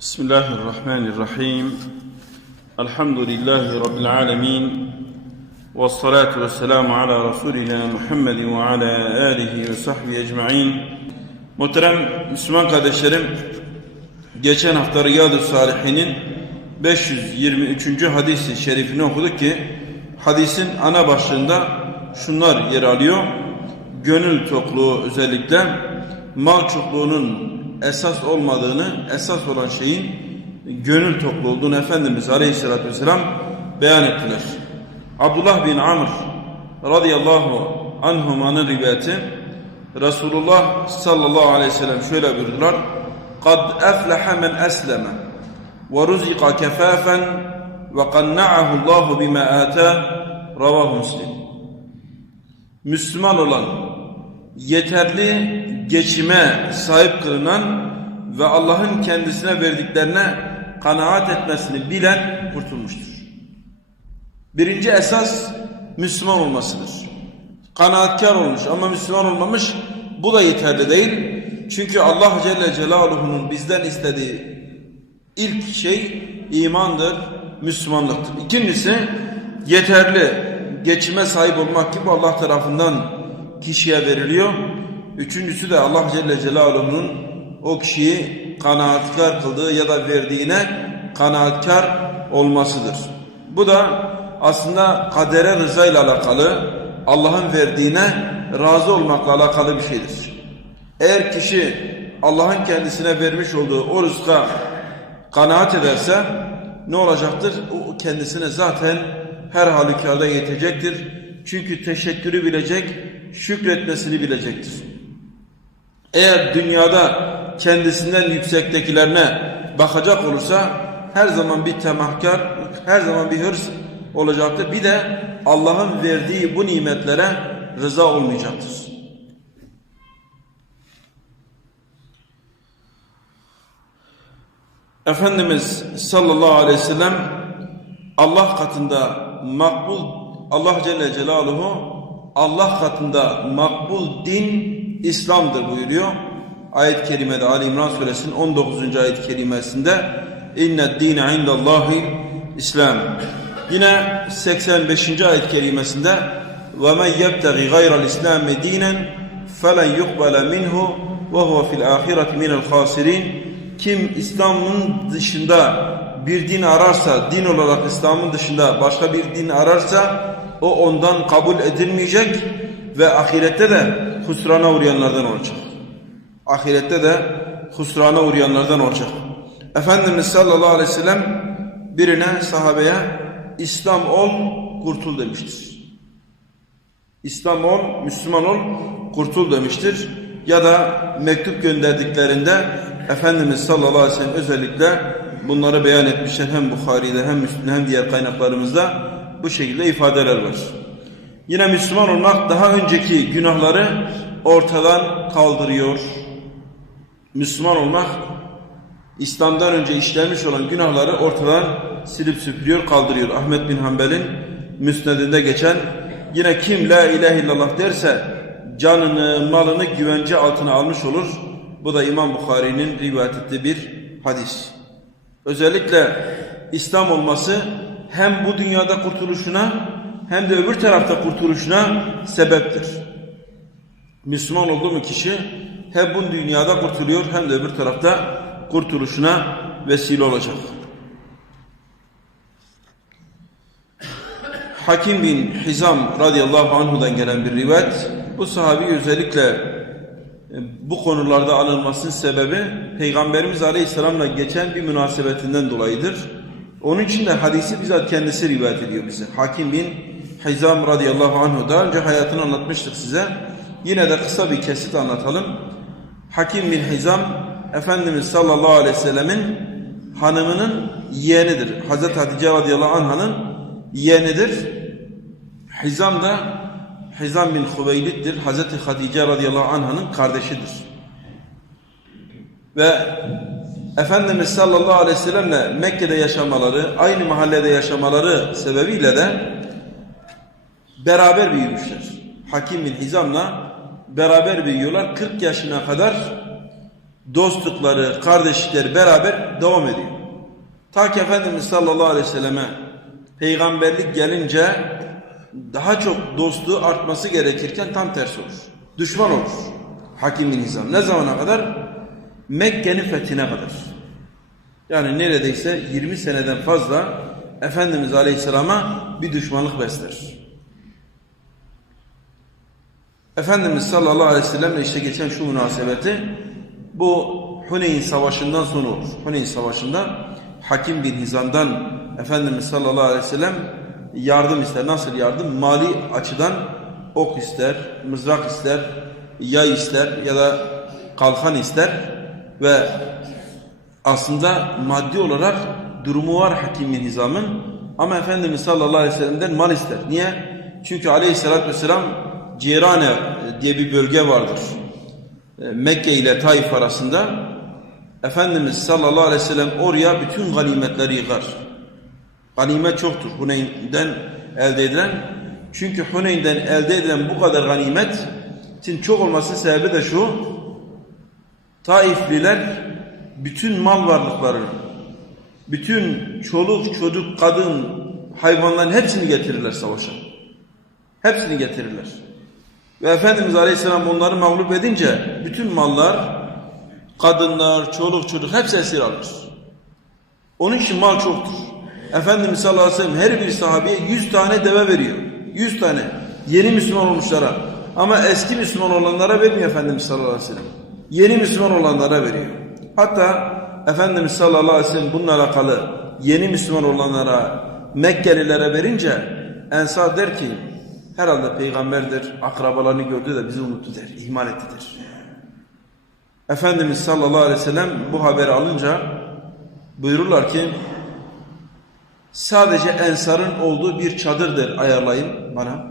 بسم الله الرحمن الرحيم الحمد لله رب العالمين والصلاة والسلام على رسولنا محمد وعلى آله وصحبه ecmaîn. Muhterem Müslüman kardeşlerim, geçen hafta Riyad-ı Salihin'in 523. hadisi şerifini okuduk ki hadisin ana başlığında şunlar yer alıyor. Gönül tokluğu özellikle mal çokluğunun esas olmadığını, esas olan şeyin gönül toklu olduğunu Efendimiz Aleyhisselatü Vesselam beyan ettiler. Abdullah bin Amr radıyallahu anhumanın rivayeti Resulullah sallallahu aleyhi ve sellem şöyle buyurdular. قَدْ أَفْلَحَ مَنْ أَسْلَمَ وَرُزِقَ كَفَافًا وَقَنَّعَهُ اللّٰهُ بِمَا آتَى Ravahu Müslim. Müslüman olan, yeterli geçime sahip kılınan ve Allah'ın kendisine verdiklerine kanaat etmesini bilen kurtulmuştur. Birinci esas Müslüman olmasıdır. Kanaatkar olmuş ama Müslüman olmamış bu da yeterli değil. Çünkü Allah Celle Celaluhu'nun bizden istediği ilk şey imandır, Müslümanlıktır. İkincisi yeterli geçime sahip olmak gibi Allah tarafından kişiye veriliyor. Üçüncüsü de Allah Celle Celaluhu'nun o kişiyi kanaatkar kıldığı ya da verdiğine kanaatkar olmasıdır. Bu da aslında kadere rıza ile alakalı, Allah'ın verdiğine razı olmakla alakalı bir şeydir. Eğer kişi Allah'ın kendisine vermiş olduğu o rızka kanaat ederse ne olacaktır? O kendisine zaten her halükarda yetecektir. Çünkü teşekkürü bilecek, şükretmesini bilecektir. Eğer dünyada kendisinden yüksektekilerine bakacak olursa her zaman bir temahkar, her zaman bir hırs olacaktır. Bir de Allah'ın verdiği bu nimetlere rıza olmayacaktır. Efendimiz sallallahu aleyhi ve sellem Allah katında makbul Allah Celle Celaluhu Allah katında makbul din İslam'dır buyuruyor. Ayet-i kerimede Ali İmran suresinin 19. ayet-i kerimesinde inne dine indallahi İslam. Yine 85. ayet-i kerimesinde ve men yebtegi gayral İslami dinen felen yukbala minhu ve huve fil ahireti minel khasirin kim İslam'ın dışında bir din ararsa, din olarak İslam'ın dışında başka bir din ararsa o ondan kabul edilmeyecek ve ahirette de husrana uğrayanlardan olacak. Ahirette de husrana uğrayanlardan olacak. Efendimiz sallallahu aleyhi ve sellem birine sahabeye İslam ol, kurtul demiştir. İslam ol, Müslüman ol, kurtul demiştir. Ya da mektup gönderdiklerinde Efendimiz sallallahu aleyhi ve sellem özellikle bunları beyan etmişler hem Bukhari'de hem Müslim'de hem diğer kaynaklarımızda bu şekilde ifadeler var. Yine Müslüman olmak daha önceki günahları ortadan kaldırıyor. Müslüman olmak İslam'dan önce işlenmiş olan günahları ortadan silip süpürüyor, kaldırıyor. Ahmet bin Hanbel'in müsnedinde geçen yine kim la ilahe illallah derse canını, malını güvence altına almış olur. Bu da İmam Bukhari'nin rivayet ettiği bir hadis. Özellikle İslam olması hem bu dünyada kurtuluşuna hem de öbür tarafta kurtuluşuna sebeptir. Müslüman oldu mu kişi hem bu dünyada kurtuluyor hem de öbür tarafta kurtuluşuna vesile olacak. Hakim bin Hizam radıyallahu anhudan gelen bir rivayet. Bu sahabi özellikle bu konularda anılmasının sebebi Peygamberimiz Aleyhisselam'la geçen bir münasebetinden dolayıdır. Onun için de hadisi bizzat kendisi rivayet ediyor bize. Hakim bin Hizam radıyallahu anhu daha önce hayatını anlatmıştık size. Yine de kısa bir kesit anlatalım. Hakim bin Hizam Efendimiz sallallahu aleyhi ve sellemin hanımının yeğenidir. Hazreti Hatice radıyallahu anh'ın yeğenidir. Hizam da Hizam bin Hüveylid'dir. Hazreti Hatice radıyallahu anh'ın kardeşidir. Ve Efendimiz sallallahu aleyhi ve sellemle Mekke'de yaşamaları, aynı mahallede yaşamaları sebebiyle de beraber büyümüşler. Hakim bin Hizam'la beraber büyüyorlar. 40 yaşına kadar dostlukları, kardeşlikleri beraber devam ediyor. Ta ki Efendimiz sallallahu aleyhi ve selleme peygamberlik gelince daha çok dostluğu artması gerekirken tam tersi olur. Düşman olur. Hakim bin Hizam. Ne zamana kadar? Mekke'nin fethine kadar. Yani neredeyse 20 seneden fazla Efendimiz Aleyhisselam'a bir düşmanlık besler. Efendimiz sallallahu aleyhi ve sellemle işte geçen şu münasebeti bu Huneyn Savaşı'ndan sonra olur. Huneyn Savaşı'nda Hakim bin Hizam'dan Efendimiz sallallahu aleyhi ve sellem yardım ister. Nasıl yardım? Mali açıdan ok ister, mızrak ister, yay ister ya da kalkan ister ve aslında maddi olarak durumu var Hakim bin Hizam'ın ama Efendimiz sallallahu aleyhi ve sellem'den mal ister. Niye? Çünkü aleyhissalatü vesselam Cirane diye bir bölge vardır. E, Mekke ile Taif arasında Efendimiz sallallahu aleyhi ve sellem oraya bütün ganimetleri yıkar. Ganimet çoktur Huneyn'den elde edilen. Çünkü Huneyn'den elde edilen bu kadar ganimetin çok olmasının sebebi de şu. Taifliler bütün mal varlıklarını, bütün çoluk, çocuk, kadın, hayvanların hepsini getirirler savaşa. Hepsini getirirler. Ve Efendimiz Aleyhisselam onları mağlup edince bütün mallar, kadınlar, çoluk, çocuk hepsi esir alır. Onun için mal çoktur. Efendimiz sallallahu aleyhi ve sellem her bir sahabeye 100 tane deve veriyor. 100 tane. Yeni Müslüman olmuşlara. Ama eski Müslüman olanlara vermiyor Efendimiz sallallahu aleyhi ve sellem. Yeni Müslüman olanlara veriyor. Hatta Efendimiz sallallahu aleyhi ve sellem bununla alakalı yeni Müslüman olanlara, Mekkelilere verince Ensar der ki herhalde peygamberdir, akrabalarını gördü de bizi unuttu der, ihmal etti der. Efendimiz sallallahu aleyhi ve sellem bu haberi alınca buyururlar ki sadece Ensar'ın olduğu bir çadırdır ayarlayın bana.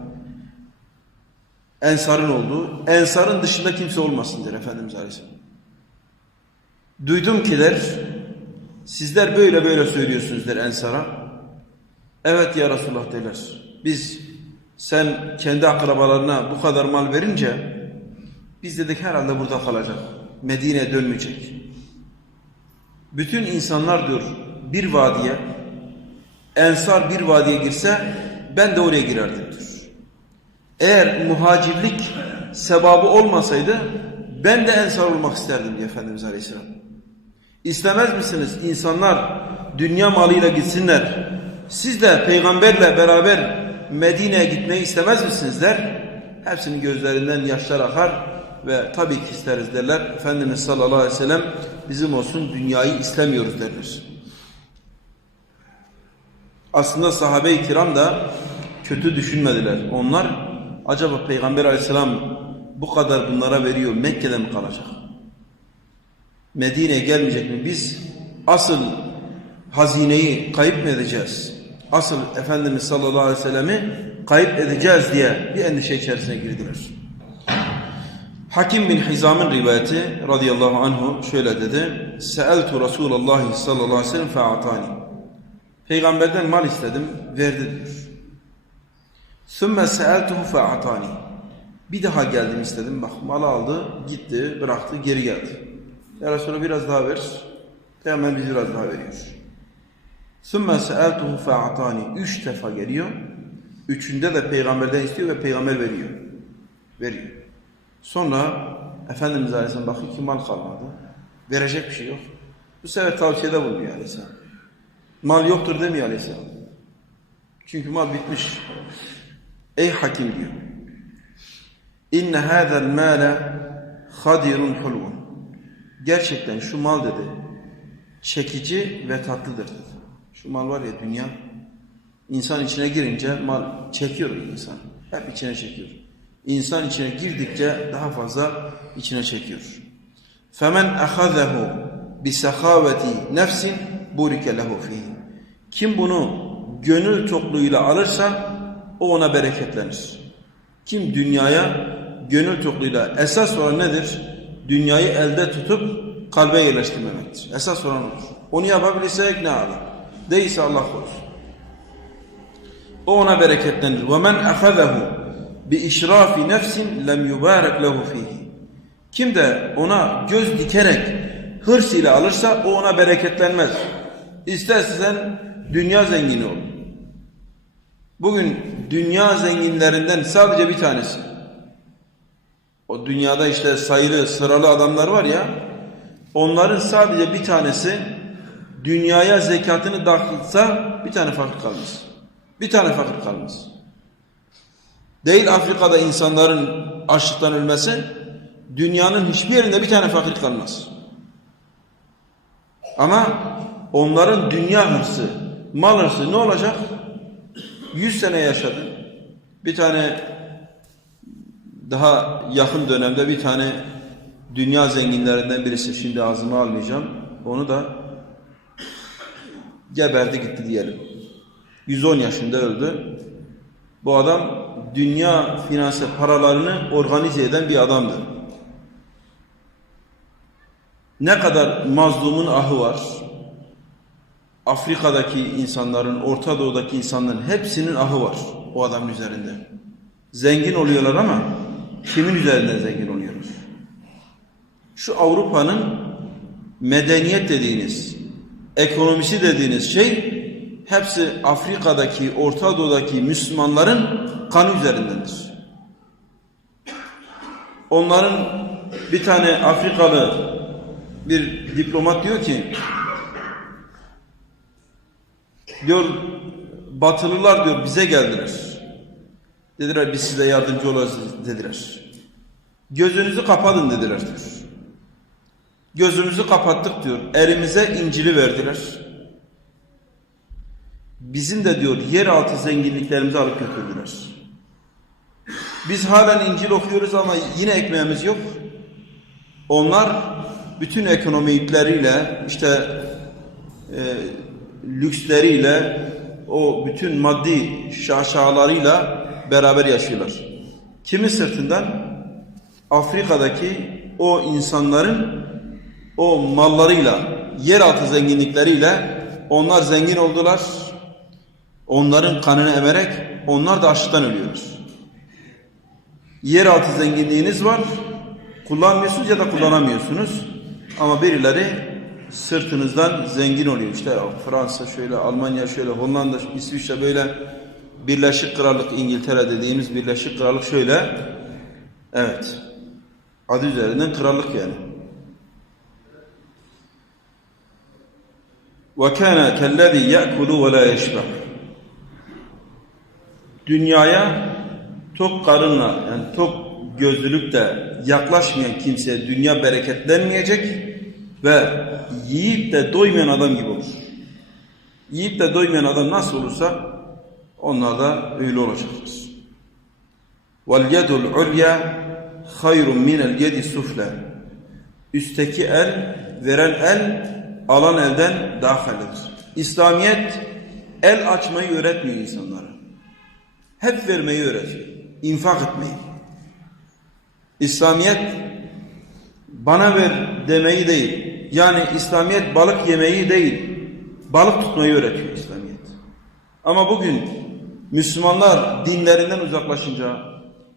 Ensar'ın olduğu, Ensar'ın dışında kimse olmasın der Efendimiz Aleyhisselam. Duydum ki der, sizler böyle böyle söylüyorsunuz der Ensar'a. Evet ya Resulullah derler. Biz sen kendi akrabalarına bu kadar mal verince biz dedik herhalde burada kalacak. Medine'ye dönmeyecek. Bütün insanlar diyor bir vadiye Ensar bir vadiye girse ben de oraya girerdim diyor. Eğer muhacirlik sebabı olmasaydı ben de ensar olmak isterdim diye Efendimiz Aleyhisselam. İstemez misiniz insanlar dünya malıyla gitsinler. Siz de peygamberle beraber Medine'ye gitmeyi istemez misiniz der. Hepsinin gözlerinden yaşlar akar ve tabii ki isteriz derler. Efendimiz sallallahu aleyhi ve sellem bizim olsun dünyayı istemiyoruz derler. Aslında sahabe-i kiram da kötü düşünmediler. Onlar acaba Peygamber aleyhisselam bu kadar bunlara veriyor Mekke'de mi kalacak? Medine'ye gelmeyecek mi? Biz asıl hazineyi kayıp mı edeceğiz? Asıl Efendimiz sallallahu aleyhi ve sellemi kayıp edeceğiz diye bir endişe içerisine girdiler. Hakim bin Hizam'ın rivayeti radıyallahu anhu şöyle dedi. Seeltu Resulallah sallallahu aleyhi ve sellem fe'atani. Peygamberden mal istedim, verdi diyor. Sümme seeltuhu fe'atani. Bir daha geldim istedim. Bak malı aldı, gitti, bıraktı, geri geldi. Ya Resulallah biraz daha ver. Peygamber biraz daha veriyor. Sümme seeltuhu fe'atani. Üç defa geliyor. Üçünde de peygamberden istiyor ve peygamber veriyor. Veriyor. Sonra Efendimiz Aleyhisselam bakıyor ki mal kalmadı. Verecek bir şey yok. Bu sefer tavsiyede bulunuyor Aleyhisselam. Mal yoktur demiyor Aleyhisselam. Çünkü mal bitmiş. Ey hakim diyor. İnne hâzel mâle hadirun hulvun. Gerçekten şu mal dedi. Çekici ve tatlıdır dedi. Şu mal var ya dünya. İnsan içine girince mal çekiyor insan. Hep içine çekiyor. İnsan içine girdikçe daha fazla içine çekiyor. فَمَنْ أَخَذَهُ بِسَخَاوَةِ نَفْسٍ بُورِكَ لَهُ فِيهِ Kim bunu gönül tokluğuyla alırsa o ona bereketlenir. Kim dünyaya gönül tokluğuyla esas olan nedir? Dünyayı elde tutup kalbe yerleştirmemektir. Esas olan odur. Onu yapabilirsek ne ala? Değilse Allah korusun. O ona bereketlenir. وَمَنْ أَخَذَهُ بِإِشْرَافِ نَفْسٍ لَمْ يُبَارَكْ لَهُ فِيهِ Kim de ona göz dikerek hırs ile alırsa o ona bereketlenmez. İsterse sen dünya zengini ol. Bugün dünya zenginlerinden sadece bir tanesi. O dünyada işte sayılı sıralı adamlar var ya onların sadece bir tanesi dünyaya zekatını dağıtsa bir tane fakir kalmaz. Bir tane fakir kalmaz. Değil Afrika'da insanların açlıktan ölmesi, dünyanın hiçbir yerinde bir tane fakir kalmaz. Ama onların dünya hırsı, mal hırsı ne olacak? Yüz sene yaşadı. Bir tane daha yakın dönemde bir tane dünya zenginlerinden birisi, şimdi ağzıma almayacağım, onu da geberdi gitti diyelim. 110 yaşında öldü. Bu adam dünya finanse paralarını organize eden bir adamdı. Ne kadar mazlumun ahı var. Afrika'daki insanların, Orta Doğu'daki insanların hepsinin ahı var o adamın üzerinde. Zengin oluyorlar ama kimin üzerinden zengin oluyorlar? Şu Avrupa'nın medeniyet dediğiniz, ekonomisi dediğiniz şey hepsi Afrika'daki, Orta Doğu'daki Müslümanların kanı üzerindendir. Onların bir tane Afrikalı bir diplomat diyor ki diyor batılılar diyor bize geldiler. Dediler biz size yardımcı olacağız dediler. Gözünüzü kapatın dediler diyor. Gözümüzü kapattık diyor. Elimize İncil'i verdiler. Bizim de diyor yeraltı zenginliklerimizi alıp götürdüler. Biz halen İncil okuyoruz ama yine ekmeğimiz yok. Onlar bütün ekonomikleriyle işte e, lüksleriyle o bütün maddi şaşalarıyla beraber yaşıyorlar. Kimin sırtından? Afrika'daki o insanların o mallarıyla, yeraltı zenginlikleriyle onlar zengin oldular. Onların kanını emerek onlar da açlıktan ölüyorlar. Yeraltı zenginliğiniz var. Kullanmıyorsunuz ya da kullanamıyorsunuz. Ama birileri sırtınızdan zengin oluyor. İşte Fransa şöyle, Almanya şöyle, Hollanda, İsviçre böyle Birleşik Krallık İngiltere dediğimiz Birleşik Krallık şöyle. Evet. Adı üzerinden krallık yani. وَكَانَ كَالَّذ۪ي يَأْكُلُ وَلَا يَشْبَعُ Dünyaya tok karınla yani tok gözlülükle yaklaşmayan kimseye dünya bereketlenmeyecek ve yiyip de doymayan adam gibi olur. Yiyip de doymayan adam nasıl olursa onlar da öyle olacaktır. وَالْيَدُ الْعُلْيَا خَيْرٌ مِنَ الْيَدِ سُفْلَى Üstteki el, veren el, alan elden daha hayırlıdır. İslamiyet el açmayı öğretmiyor insanlara. Hep vermeyi öğretiyor. İnfak etmeyi. İslamiyet bana ver demeyi değil. Yani İslamiyet balık yemeyi değil. Balık tutmayı öğretiyor İslamiyet. Ama bugün Müslümanlar dinlerinden uzaklaşınca,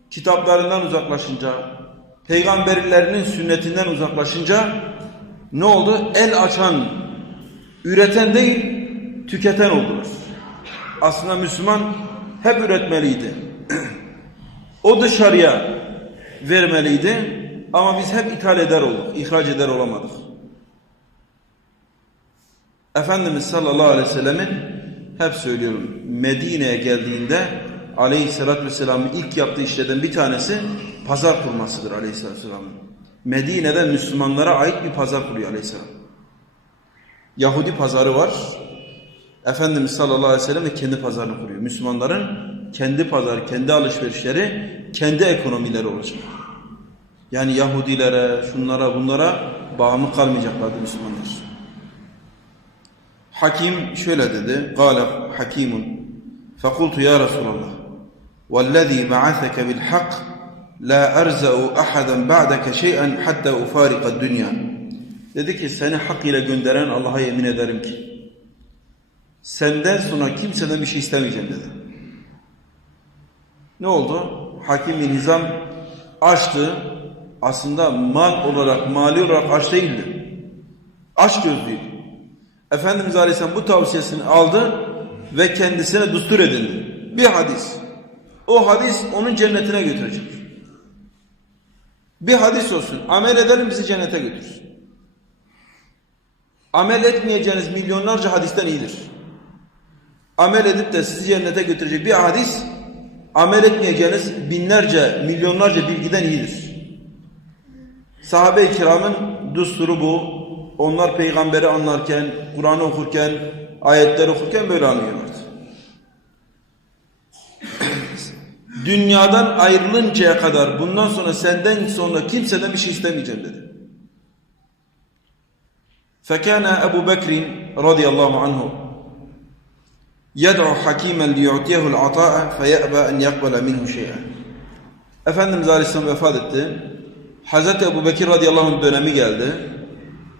kitaplarından uzaklaşınca, peygamberlerinin sünnetinden uzaklaşınca ne oldu? El açan, üreten değil, tüketen oldular. Aslında Müslüman hep üretmeliydi. o dışarıya vermeliydi ama biz hep ithal eder olduk, ihraç eder olamadık. Efendimiz sallallahu aleyhi ve sellemin hep söylüyorum Medine'ye geldiğinde aleyhissalatü vesselamın ilk yaptığı işlerden bir tanesi pazar kurmasıdır aleyhissalatü vesselamın. Medine'de Müslümanlara ait bir pazar kuruyor aleyhisselam. Yahudi pazarı var. Efendimiz sallallahu aleyhi ve sellem de kendi pazarını kuruyor. Müslümanların kendi pazarı, kendi alışverişleri, kendi ekonomileri olacak. Yani Yahudilere, şunlara, bunlara bağımlı kalmayacaklardı Müslümanlar. Hakim şöyle dedi. Kale hakimun. Fekultu ya Resulallah. وَالَّذ۪ي بَعَثَكَ بِالْحَقِّ La erza'u ahadan ba'dake şey'en hatta ufarika dünya. Dedi ki seni hak ile gönderen Allah'a yemin ederim ki senden sonra kimseden bir şey istemeyeceğim dedi. Ne oldu? Hakim bin Hizam açtı. Aslında mal olarak, mali olarak aç değildi. Aç gözlüydü. Efendimiz Aleyhisselam bu tavsiyesini aldı ve kendisine düstur edindi. Bir hadis. O hadis onun cennetine götürecek. Bir hadis olsun. Amel edelim bizi cennete götürsün. Amel etmeyeceğiniz milyonlarca hadisten iyidir. Amel edip de sizi cennete götürecek bir hadis, amel etmeyeceğiniz binlerce, milyonlarca bilgiden iyidir. Sahabe-i kiramın düsturu bu. Onlar peygamberi anlarken, Kur'an'ı okurken, ayetleri okurken böyle anlıyorlardı. Dünyadan ayrılıncaya kadar bundan sonra senden sonra kimseden bir şey istemeyeceğim dedi. فكان أبو بكر رضي الله عنه يدعو حكيما ليعطيه العطاء فيأبى أن يقبل منه شيئا Efendimiz Aleyhisselam vefat etti. Hazreti Ebu Bekir radıyallahu anh dönemi geldi.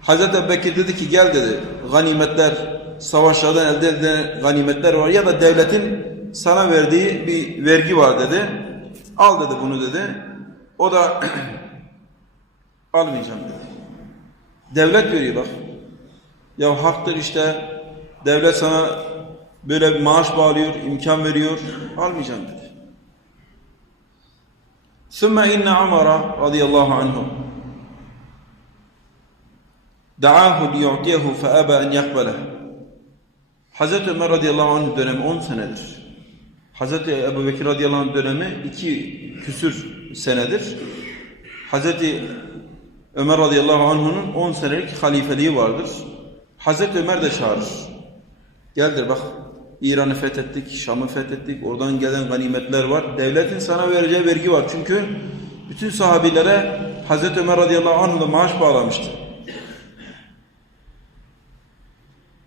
Hazreti Ebu Bekir dedi ki gel dedi ganimetler, savaşlardan elde edilen ganimetler var ya da devletin sana verdiği bir vergi var dedi. Al dedi bunu dedi. O da almayacağım dedi. Devlet veriyor bak. Ya haktır işte devlet sana böyle bir maaş bağlıyor, imkan veriyor. Almayacağım dedi. ثم إن عمر رضي الله عنه دعاه ليعطيه فأبى أن يقبله Hazreti Ömer radıyallahu anh dönemi 10 senedir. Hazreti Ebu Bekir radıyallahu anh dönemi 2 küsür senedir. Hazreti Ömer radıyallahu anh'ın 10 senelik halifeliği vardır. Hazreti Ömer de çağırır. Geldir bak İran'ı fethettik, Şam'ı fethettik, oradan gelen ganimetler var. Devletin sana vereceği vergi var. Çünkü bütün sahabilere Hazreti Ömer radıyallahu anh da maaş bağlamıştı.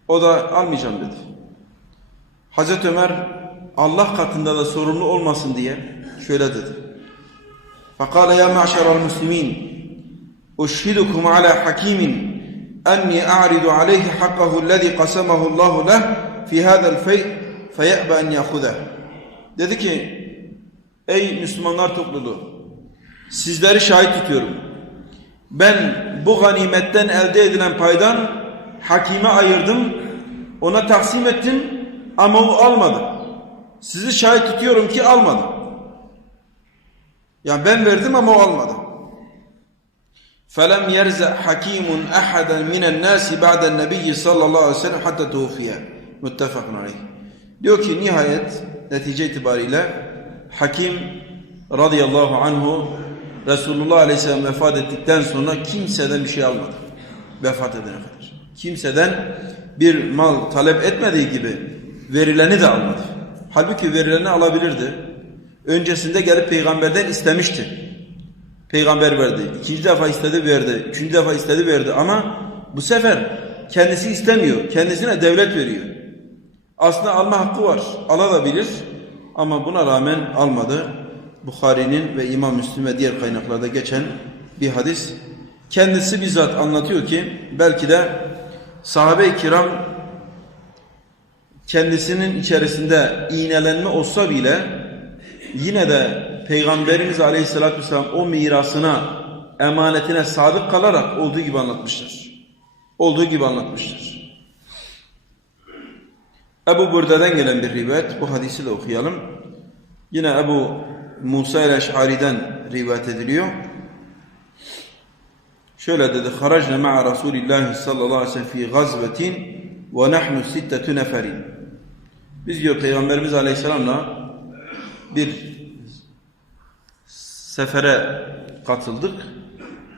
O da almayacağım dedi. Hazreti Ömer Allah katında da sorumlu olmasın diye şöyle dedi. فَقَالَ يَا مَعْشَرَ الْمُسْلِمِينَ أُشْهِدُكُمْ عَلَى حَكِيمٍ أَنِّي أَعْرِضُ عَلَيْهِ حَقَّهُ الَّذِي قَسَمَهُ اللّٰهُ لَهُ فِي هَذَا الْفَيْءِ فَيَأْبَ أَنْ يَأْخُذَهُ Dedi ki, ey Müslümanlar topluluğu, sizleri şahit tutuyorum. Ben bu ganimetten elde edilen paydan hakime ayırdım, ona taksim ettim ama o almadı. Sizi şahit tutuyorum ki almadı. Yani ben verdim ama o almadı. فَلَمْ يَرْزَ حَكِيمٌ أَحَدًا مِنَ النَّاسِ بَعْدَ النَّبِيِّ sallallahu aleyhi ve sellem hatta tuğfiye. Muttefakun aleyh. Diyor ki nihayet netice itibariyle Hakim radıyallahu anhu Resulullah aleyhisselam vefat ettikten sonra kimseden bir şey almadı. Vefat edene kadar. Kimseden bir mal talep etmediği gibi verileni de almadı. Halbuki verileni alabilirdi. Öncesinde gelip peygamberden istemişti. Peygamber verdi. İkinci defa istedi verdi. Üçüncü defa istedi verdi. Ama bu sefer kendisi istemiyor. Kendisine devlet veriyor. Aslında alma hakkı var. Alabilir. Ama buna rağmen almadı. Bukhari'nin ve İmam Müslim ve diğer kaynaklarda geçen bir hadis. Kendisi bizzat anlatıyor ki belki de sahabe-i kiram kendisinin içerisinde iğnelenme olsa bile yine de Peygamberimiz Aleyhisselatü Vesselam o mirasına, emanetine sadık kalarak olduğu gibi anlatmıştır. Olduğu gibi anlatmıştır. Ebu Burde'den gelen bir rivayet, bu hadisi de okuyalım. Yine Ebu Musa el-Eş'ari'den rivayet ediliyor. Şöyle dedi, خَرَجْنَ مَعَ رَسُولِ اللّٰهِ sallallahu aleyhi ve sellem فِي ve nahnu sittetü neferin. Biz diyor Peygamberimiz Aleyhisselam'la bir sefere katıldık.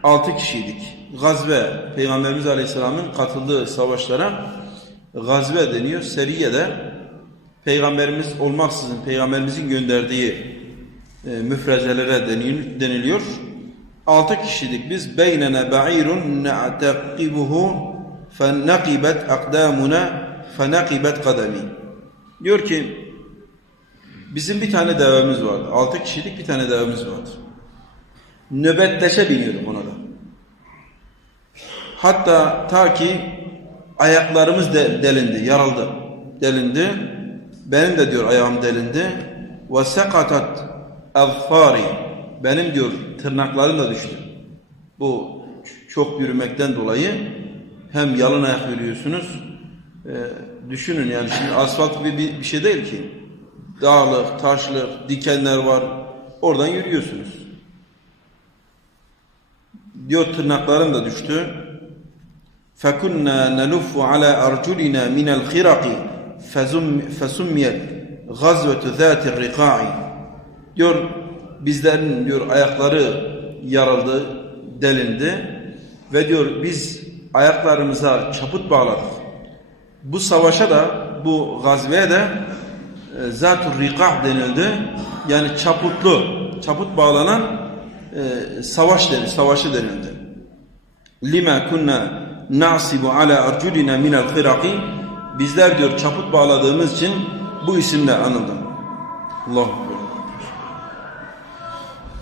Altı kişiydik. Gazve, Peygamberimiz Aleyhisselam'ın katıldığı savaşlara gazve deniyor. Seriye de Peygamberimiz olmaksızın, Peygamberimizin gönderdiği e, müfrezelere deniliyor. Altı kişidik biz. Beynene ba'irun ne'teqibuhu fennakibet akdamuna fennakibet kademi. Diyor ki bizim bir tane devemiz vardı. Altı kişilik bir tane devemiz vardı. Nöbetleşe biniyorduk ona da. Hatta ta ki ayaklarımız de, delindi, yaraldı. Delindi. Benim de diyor ayağım delindi. Ve sekatat azfari. Benim diyor tırnaklarım da düştü. Bu çok yürümekten dolayı hem yalın ayak yürüyorsunuz. Ee, düşünün yani şimdi asfalt bir, bir, bir şey değil ki. Dağlık, taşlık, dikenler var. Oradan yürüyorsunuz. Diyor tırnaklarım da düştü. فَكُنَّا نَلُفُّ عَلَى أَرْجُلِنَا مِنَ الْخِرَقِ فَسُمِّيَتْ غَزْوَةُ ذَاتِ الرِّقَاعِ Diyor bizlerin diyor ayakları yarıldı, delindi ve diyor biz ayaklarımıza çaput bağladık. Bu savaşa da bu gazveye de e, Zatur Rikah denildi. Yani çaputlu, çaput bağlanan e, savaş denildi, savaşı denildi. Lima kunna nasibu ala arculina min al-khiraqi bizler diyor çaput bağladığımız için bu isimle anıldı. Allahu Ekber.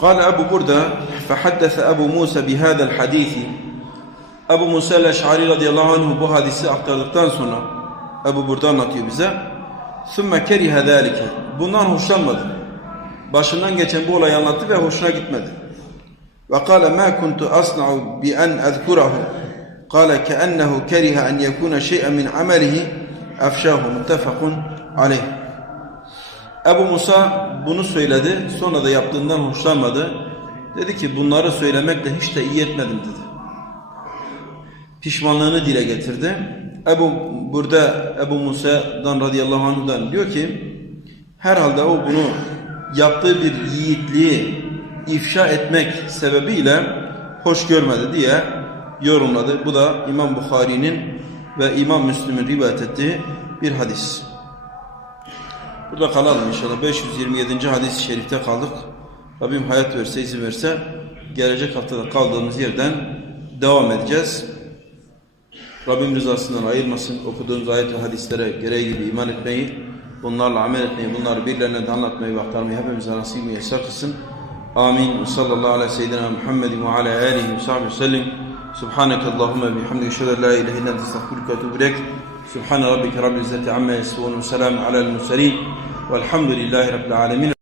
قال أبو بردة فحدث أبو موسى بهذا الحديث Ebu Musa el-Eş'ari radıyallahu anh bu hadisi aktardıktan sonra Ebu Burda anlatıyor bize. ثُمَّ كَرِهَ ذَٰلِكَ Bundan hoşlanmadı. Başından geçen bu olayı anlattı ve hoşuna gitmedi. وقال ما كنت أصنع بأن أذكره قال كأنه كره أن يكون شيئا من عمله أفشاه متفق عليه Ebu Musa bunu söyledi. Sonra da yaptığından hoşlanmadı. Dedi ki bunları söylemekle hiç de iyi etmedim dedi. Pişmanlığını dile getirdi. Ebu burada Ebu Musa'dan radıyallahu anh'dan diyor ki herhalde o bunu yaptığı bir yiğitliği ifşa etmek sebebiyle hoş görmedi diye yorumladı. Bu da İmam Bukhari'nin ve İmam Müslim'in rivayet ettiği bir hadis. Burada kalalım inşallah. 527. hadis-i şerifte kaldık. Rabbim hayat verse, izin verse gelecek haftada kaldığımız yerden devam edeceğiz. Rabbim rızasından ayırmasın. Okuduğumuz ayet ve hadislere gereği gibi iman etmeyi, bunlarla amel etmeyi, bunları birilerine de anlatmayı ve aktarmayı hepimize nasip müyesser kılsın. Amin. Ve sallallahu ala seyyidina Muhammedin ve ala alihi ve sahbihi sellem. Subhaneke Allahümme bihamdike şöyle la ilahe illa ente estağfiruke ve ileyk. Subhane rabbike rabbil izzeti amma yasifun ve selamun alel murselin. Velhamdülillahi rabbil alemin.